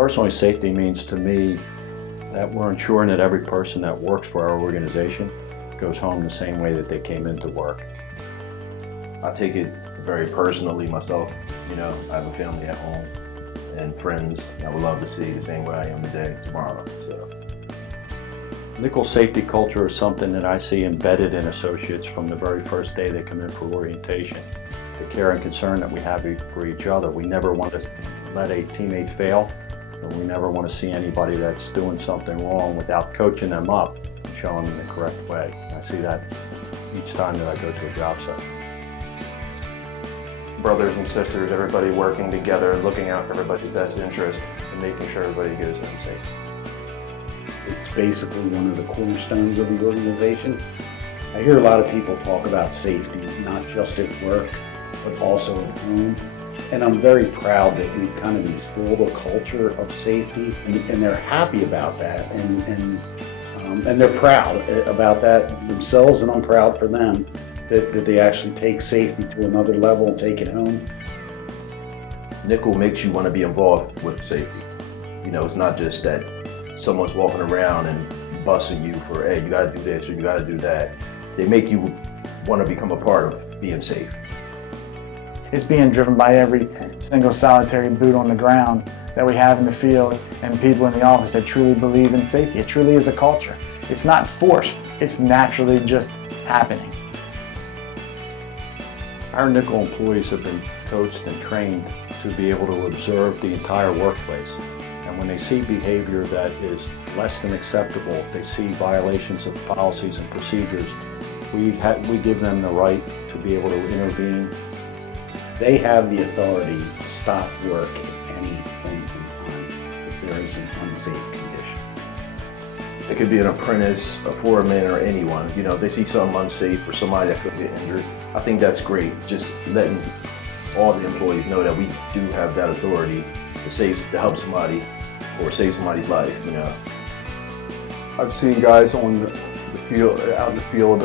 Personally, safety means to me that we're ensuring that every person that works for our organization goes home the same way that they came into work. I take it very personally myself. You know, I have a family at home and friends I would love to see the same way I am today, tomorrow. So, Nickle safety culture is something that I see embedded in associates from the very first day they come in for orientation. The care and concern that we have for each other. We never want to let a teammate fail, and we never want to see anybody that's doing something wrong without coaching them up and showing them the correct way. I see that each time that I go to a job site. Brothers and sisters, everybody working together, looking out for everybody's best interest, and making sure everybody goes home safe. It's basically one of the cornerstones of the organization. I hear a lot of people talk about safety, not just at work, but also at home. And I'm very proud that we've kind of instilled a culture of safety, and they're happy about that, and they're proud about that themselves, and I'm proud for them that they actually take safety to another level and take it home. Nickle makes you want to be involved with safety. You know, it's not just that someone's walking around and busting you for, hey, you got to do this or you got to do that. They make you want to become a part of being safe. It's being driven by every single solitary boot on the ground that we have in the field and people in the office that truly believe in safety. It truly is a culture. It's not forced, it's naturally just happening. Our Nickle employees have been coached and trained to be able to observe the entire workplace. And when they see behavior that is less than acceptable, if they see violations of policies and procedures, we give them the right to be able to intervene. They have the authority to stop work at any point in time if there is an unsafe condition. It could be an apprentice, a foreman, or anyone. You know, if they see something unsafe or somebody that could get injured, I think that's great. Just letting all the employees know that we do have that authority to help somebody or save somebody's life, you know. I've seen guys on the field, out in the field,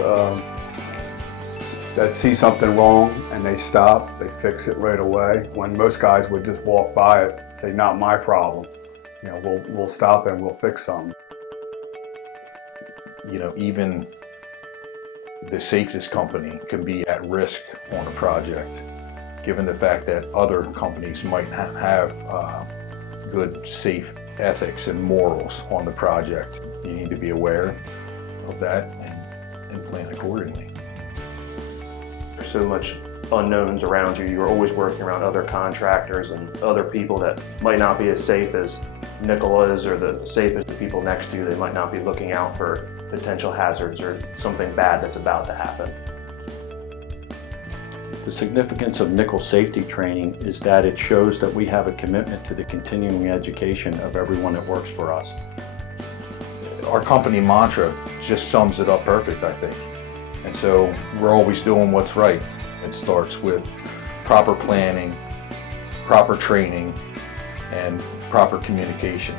that see something wrong and they stop, they fix it right away. When most guys would just walk by it, say, not my problem. You know, we'll stop and we'll fix something. You know, even the safest company can be at risk on a project, given the fact that other companies might not have good safe ethics and morals on the project. You need to be aware of that and plan accordingly. There's so much unknowns around you. You're always working around other contractors and other people that might not be as safe as Nickle is, or the safe as the people next to you. They might not be looking out for potential hazards or something bad that's about to happen. The significance of Nickle safety training is that it shows that we have a commitment to the continuing education of everyone that works for us. Our company mantra just sums it up perfect, I think. And so we're always doing what's right. It starts with proper planning, proper training, and proper communication.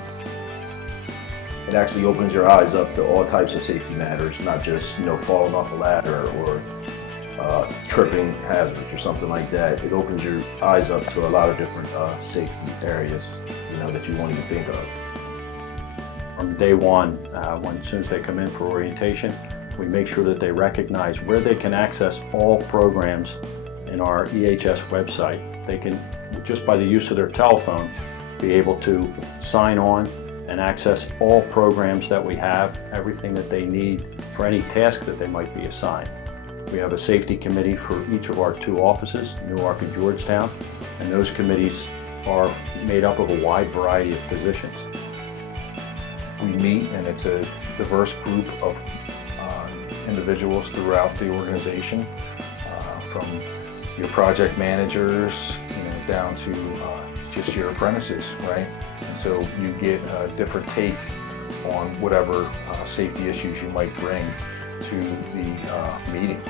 It actually opens your eyes up to all types of safety matters, not just, you know, falling off a ladder or tripping hazards or something like that. It opens your eyes up to a lot of different safety areas, you know, that you won't even think of. From day one, as soon as they come in for orientation, we make sure that they recognize where they can access all programs in our EHS website. They can, just by the use of their telephone, be able to sign on and access all programs that we have, everything that they need for any task that they might be assigned. We have a safety committee for each of our 2 offices, Newark and Georgetown, and those committees are made up of a wide variety of positions. We meet, and it's a diverse group of individuals throughout the organization, from your project managers, you know, down to just your apprentices, right? And so you get a different take on whatever safety issues you might bring to the meeting.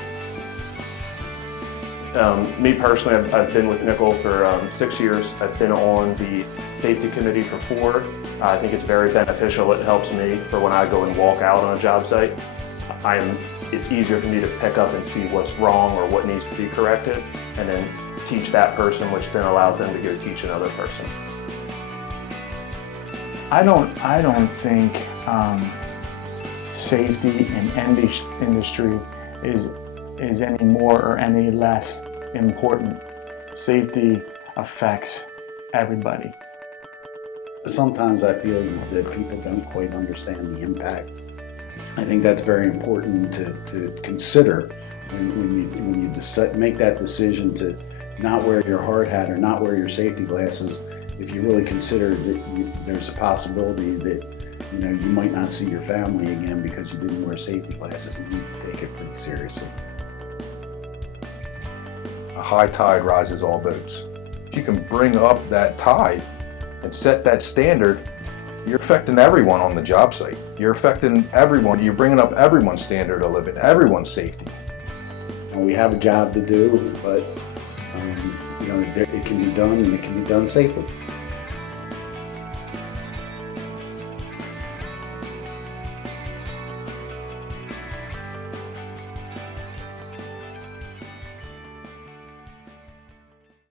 Me personally, I've been with Nickle for 6 years. I've been on the safety committee for 4. I think it's very beneficial. It helps me for when I go and walk out on a job site. It's easier for me to pick up and see what's wrong or what needs to be corrected, and then teach that person, which then allows them to go teach another person. I don't think safety in any industry is any more or any less important. Safety affects everybody. Sometimes I feel that people don't quite understand the impact. I think that's very important to consider when you decide, make that decision to not wear your hard hat or not wear your safety glasses. If you really consider that there's a possibility that you might not see your family again because you didn't wear safety glasses, you need to take it pretty seriously. A high tide rises all boats. If you can bring up that tide and set that standard, you're affecting everyone on the job site. You're affecting everyone. You're bringing up everyone's standard of living, everyone's safety. And we have a job to do, but it can be done, and it can be done safely.